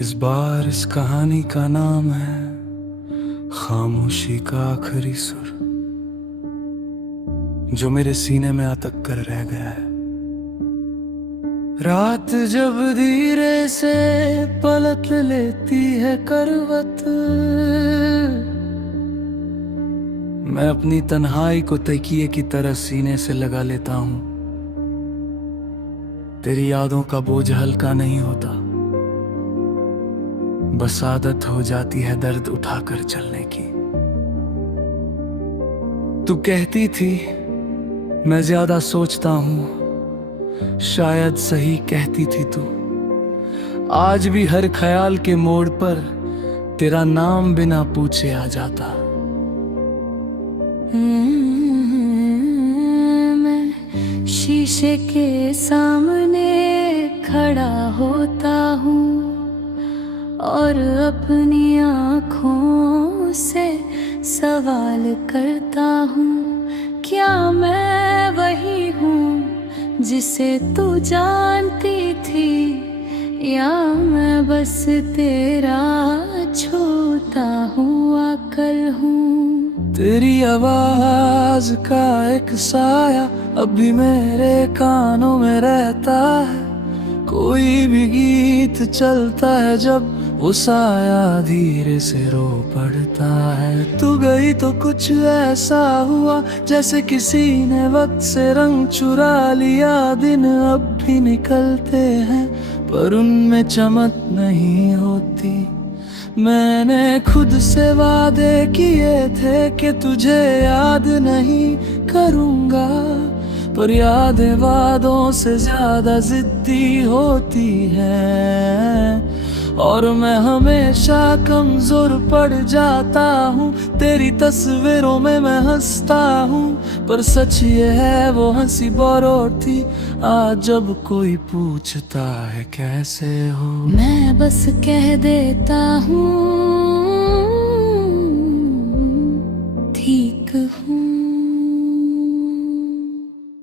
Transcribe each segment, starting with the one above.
इस बार इस कहानी का नाम है खामोशी का आखिरी सुर, जो मेरे सीने में अटक कर रह गया है। रात जब धीरे से पलट लेती है करवट, मैं अपनी तन्हाई को तकिए की तरह सीने से लगा लेता हूं। तेरी यादों का बोझ हल्का नहीं होता, बस आदत हो जाती है दर्द उठाकर चलने की। तू कहती थी मैं ज्यादा सोचता हूं, शायद सही कहती थी तू। आज भी हर ख्याल के मोड़ पर तेरा नाम बिना पूछे आ जाता। मैं शीशे के सामने खड़ा होता हूँ और अपनी आँखों से सवाल करता हूँ, क्या मैं वही हूँ जिसे तू जानती थी, या मैं बस तेरा छोटा हुआ कल हूँ। तेरी आवाज का एक साया अभी मेरे कानों में रहता है। कोई भी गीत चलता है जब वो साया धीरे से रो पड़ता है। तू गई तो कुछ ऐसा हुआ जैसे किसी ने वक्त से रंग चुरा लिया। दिन अब भी निकलते हैं पर उनमें चमक नहीं होती। मैंने खुद से वादे किए थे कि तुझे याद नहीं करूँगा, पर यादें वादों से ज्यादा जिद्दी होती है। और मैं हमेशा कमजोर पड़ जाता हूँ, तेरी तस्वीरों में मैं हंसता हूँ, पर सच ये है वो हंसी बोरोट थी। आज जब कोई पूछता है कैसे हो, मैं बस कह देता हूँ ठीक हूँ।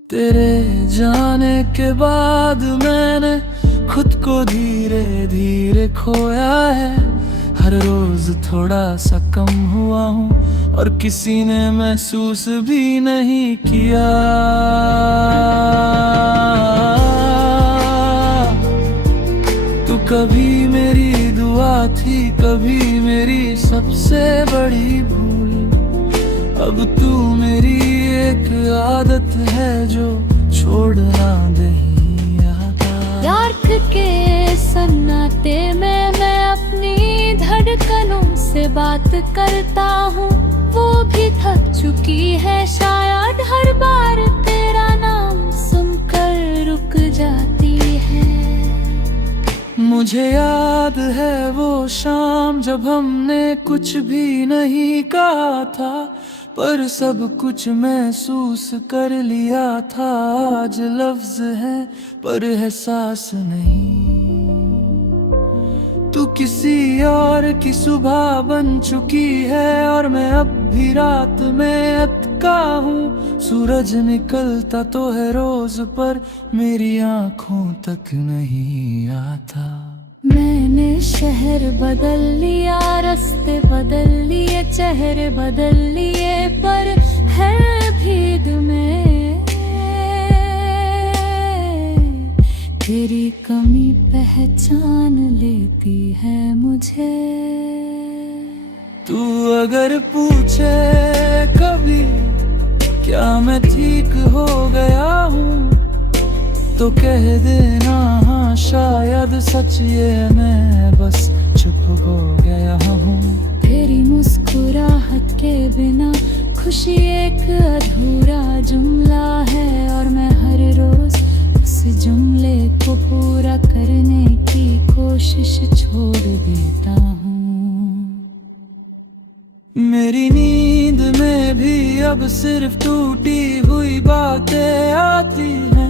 तेरे जाने के बाद मैंने खुद को धीरे धीरे खोया है। हर रोज थोड़ा सा कम हुआ हूँ और किसी ने महसूस भी नहीं किया। तू कभी मेरी दुआ थी, कभी मेरी सबसे बड़ी भूल। अब तू मेरी एक आदत है जो छोड़ना नहीं आता। डार्क के सन्नाटे में मैं अपनी धड़कनों से बात करता हूँ, वो भी थक चुकी है शायद। हर बार तेरा नाम सुनकर रुक जाती है। मुझे याद है वो शाम जब हमने कुछ भी नहीं कहा था, पर सब कुछ महसूस कर लिया था। आज लफ्ज है पर एहसास नहीं। तू किसी और की सुबह बन चुकी है और मैं अब भी रात में अटका हूँ। सूरज निकलता तो है रोज पर मेरी आँखों तक नहीं आता। मैंने शहर बदल लिया, रास्ते बदल लिए, चेहरे बदल लिए, पर हर भीड़ में तेरी कमी पहचान लेती है मुझे। तू अगर पूछे कभी क्या मैं ठीक हो गया हूँ, तो कह देना हाँ शायद सच ये मैं बस चुप हो गया हूँ। तेरी मुस्कुराहट के बिना खुशी एक अधूरा जुमला है, और मैं हर रोज उस जुमले को पूरा करने की कोशिश छोड़ देता हूँ। मेरी नींद में भी अब सिर्फ टूटी हुई बातें आती हैं।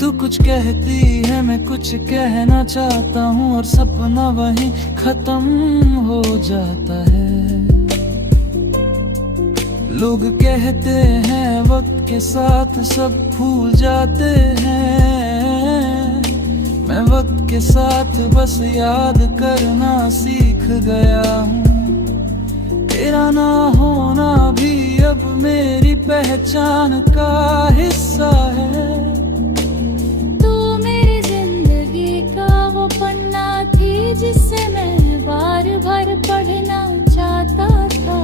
तू कुछ कहती है, मैं कुछ कहना चाहता हूँ, और सपना वहीं खत्म हो जाता है। लोग कहते हैं वक्त के साथ सब भूल जाते हैं, मैं वक्त के साथ बस याद करना सीख गया हूँ। तेरा ना होना भी अब मेरी पहचान का हिस्सा है। तू मेरी जिंदगी का वो पन्ना थी जिसे मैं बार बार पढ़ना चाहता था,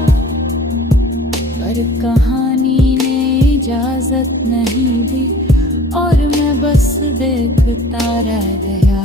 पर कहानी ने इजाजत नहीं दी और मैं बस देखता रह गया।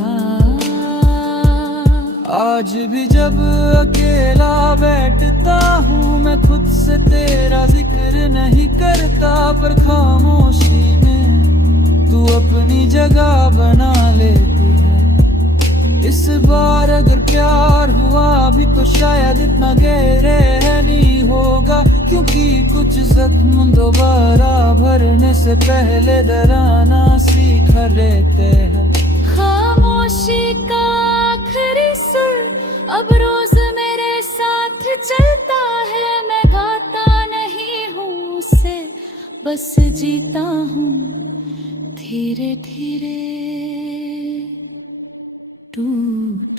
आज भी जब अकेला बैठता हूँ मैं खुद से तेरा जिक्र नहीं करता, पर खामोशी में तू अपनी जगह बना लेती है। इस बार अगर प्यार हुआ भी तो शायद इतना गहरे नहीं होगा, क्योंकि कुछ जख्म दोबारा भरने से पहले डराना सीख लेते हैं। खामोशी का आखिरी सुर अब रोज मेरे साथ चलता है। मैं गाता नहीं हूँ उसे, बस जीता हूँ धीरे धीरे टूट